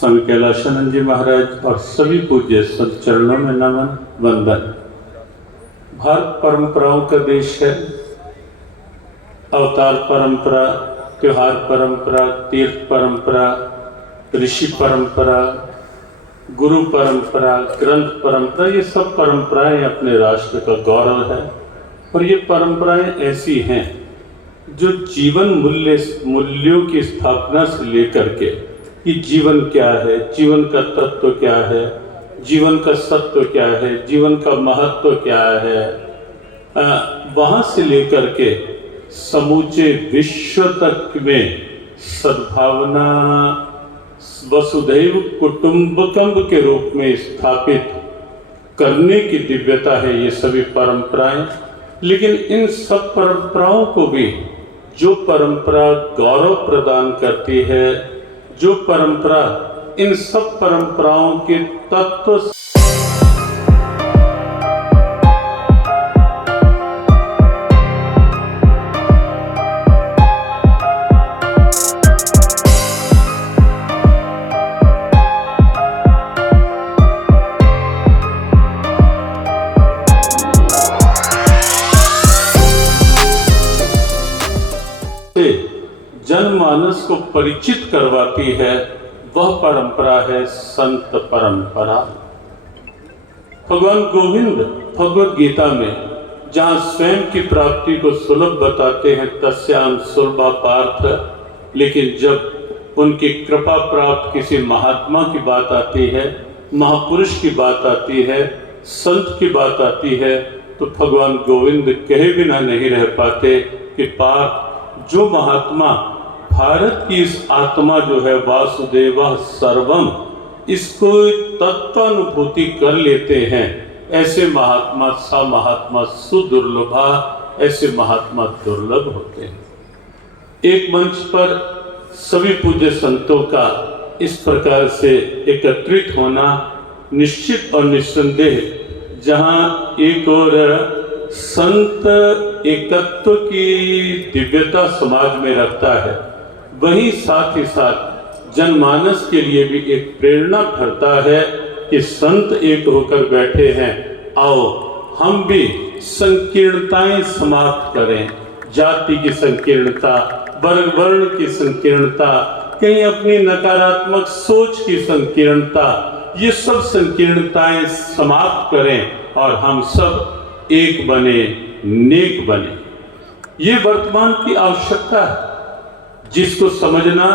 स्वामी कैलाशानंद जी महाराज और सभी पूज्य संत चरणों में नमन वंदन। भारत परंपराओं का देश है। अवतार परंपरा, त्योहार परंपरा, तीर्थ परंपरा, ऋषि परंपरा, गुरु परंपरा, ग्रंथ परंपरा, ये सब परंपराएं अपने राष्ट्र का गौरव है। और ये परंपराएं ऐसी हैं जो जीवन मूल्यों की स्थापना से लेकर के कि जीवन क्या है, जीवन का तत्व क्या है, जीवन का सत्व क्या है, जीवन का महत्व क्या है, वहां से लेकर के समूचे विश्व तक में सद्भावना वसुधैव कुटुंबकम के रूप में स्थापित करने की दिव्यता है ये सभी परंपराएं। लेकिन इन सब परंपराओं को भी जो परंपरा गौरव प्रदान करती है, जो परंपरा इन सब परंपराओं के तत्व जनमानस को परिचित करवाती है, वह परंपरा है संत परंपरा। भगवान गोविंद भगवद गीता में जहां स्वयं की प्राप्ति को सुलभ बताते हैं, तस्याम सुलभा पार्थ, लेकिन जब उनकी कृपा प्राप्त किसी महात्मा की बात आती है, महापुरुष की बात आती है, संत की बात आती है, तो भगवान गोविंद कहे बिना नहीं रह पाते कि पार्थ, जो महात्मा भारत की इस आत्मा जो है वासुदेव सर्वम, इसको तत्वानुभूति कर लेते हैं, ऐसे महात्मा सा महात्मा सुदुर्लभा, ऐसे महात्मा दुर्लभ होते हैं। एक मंच पर सभी पूज्य संतों का इस प्रकार से एकत्रित होना निश्चित और निस्संदेह, जहां एक और संत एकत्व की दिव्यता समाज में रखता है, वहीं साथ ही साथ जनमानस के लिए भी एक प्रेरणा भरता है कि संत एक होकर बैठे हैं, आओ हम भी संकीर्णताएं समाप्त करें। जाति की संकीर्णता, वर्ग वर्ण की संकीर्णता, कहीं अपनी नकारात्मक सोच की संकीर्णता, ये सब संकीर्णताएं समाप्त करें और हम सब एक बने, नेक बने। ये वर्तमान की आवश्यकता है, जिसको समझना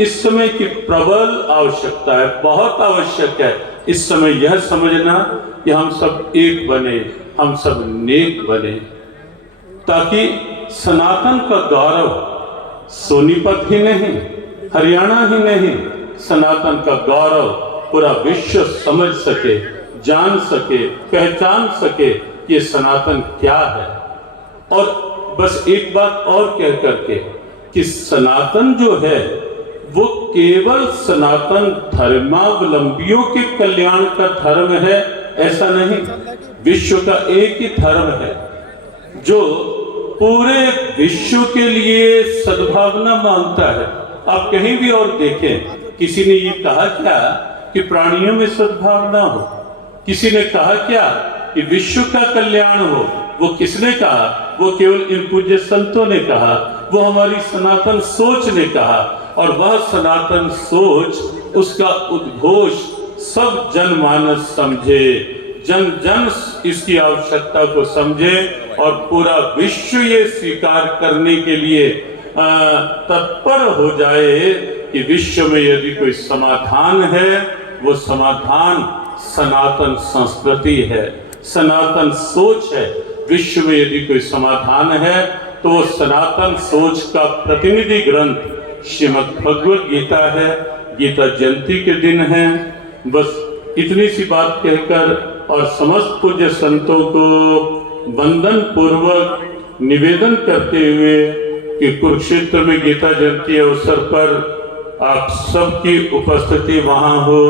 इस समय की प्रबल आवश्यकता है, बहुत आवश्यक है इस समय यह समझना कि हम सब एक बने, हम सब नेक बने, ताकि सनातन का गौरव सोनीपत ही नहीं, हरियाणा ही नहीं, सनातन का गौरव पूरा विश्व समझ सके, जान सके, पहचान सके ये सनातन क्या है। और बस एक बात और कह करके कि सनातन जो है वो केवल सनातन धर्मावलंबियों के कल्याण का धर्म है, ऐसा नहीं। विश्व का एक ही धर्म है जो पूरे विश्व के लिए सद्भावना मांगता है। आप कहीं भी और देखें, किसी ने ये कहा क्या कि प्राणियों में सद्भावना हो? किसी ने कहा क्या कि विश्व का कल्याण हो? वो किसने कहा? वो केवल इन पूज्य संतों ने कहा, वो हमारी सनातन सोच ने कहा। और वह सनातन सोच, उसका उद्घोष सब जनमानस समझे, जन जन इसकी आवश्यकता को समझे और पूरा विश्व ये स्वीकार करने के लिए तत्पर हो जाए कि विश्व में यदि कोई समाधान है, वो समाधान सनातन संस्कृति है, सनातन सोच है। विश्व में यदि कोई समाधान है तो वो सनातन सोच का प्रतिनिधि ग्रंथ श्रीमद् भगवद गीता है। गीता जयंती के दिन है। बस इतनी सी बात कहकर और समस्त पूज्य संतों को वंदन पूर्वक निवेदन करते हुए कि कुरुक्षेत्र में गीता जयंती अवसर पर आप सबकी उपस्थिति वहां हो,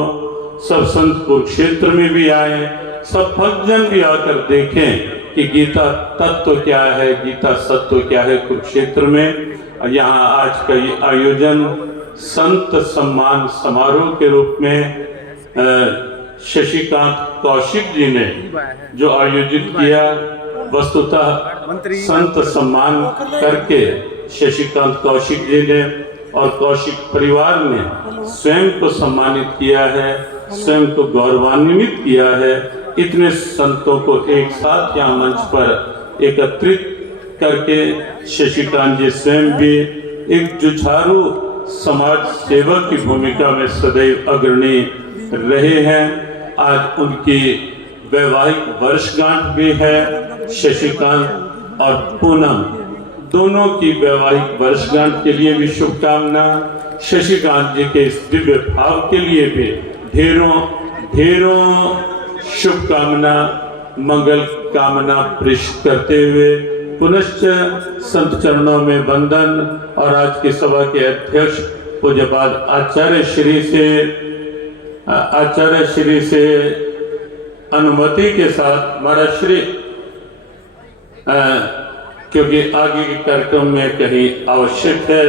सब संत कुरुक्षेत्र में भी आए, सब भक्तजन भी आकर देखें कि गीता तत्व क्या है, गीता सत्व क्या है कुरुक्षेत्र में। यहाँ आज का ये आयोजन संत सम्मान समारोह के रूप में शशिकांत कौशिक जी ने जो आयोजित किया, वस्तुतः संत सम्मान करके शशिकांत कौशिक जी ने और कौशिक परिवार ने स्वयं को सम्मानित किया है, स्वयं को गौरवान्वित किया है। इतने संतों को एक साथ यहाँ मंच पर एकत्रित करके शशिकांत जी स्वयं भी एक जुझारू समाज सेवक की भूमिका में सदैव अग्रणी रहे हैं। आज उनकी वैवाहिक वर्षगांठ भी है। शशिकांत और पूनम दोनों की वैवाहिक वर्षगांठ के लिए भी शुभकामना। शशिकांत जी के इस दिव्य भाव के लिए भी ढेरों ढेरों शुभकामना, मंगल कामना प्रेषित करते हुए पुनश्च संत चरणों में वंदन और आज की सभा के अध्यक्ष पूज्यपाद आचार्य श्री से अनुमति के साथ महाराज श्री, क्योंकि आगे के कार्यक्रम में कहीं आवश्यक है।